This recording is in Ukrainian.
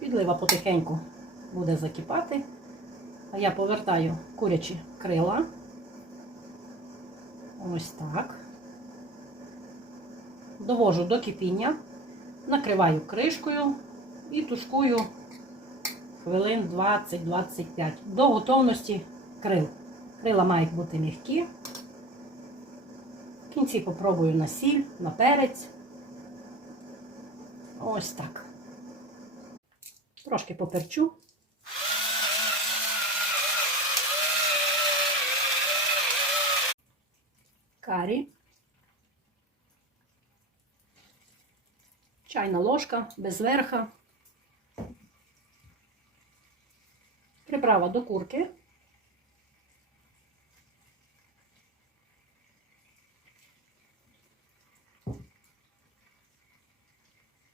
Підлива потихеньку буде закипати. А я повертаю курячі крила. Ось так. Довожу до кипіння, накриваю кришкою і тушкую хвилин 20-25 до готовності крил. Крила мають бути м'які. В кінці попробую на сіль, на перець. Ось так. Трошки поперчу. Карі. Чайна ложка без верха. Приправа до курки.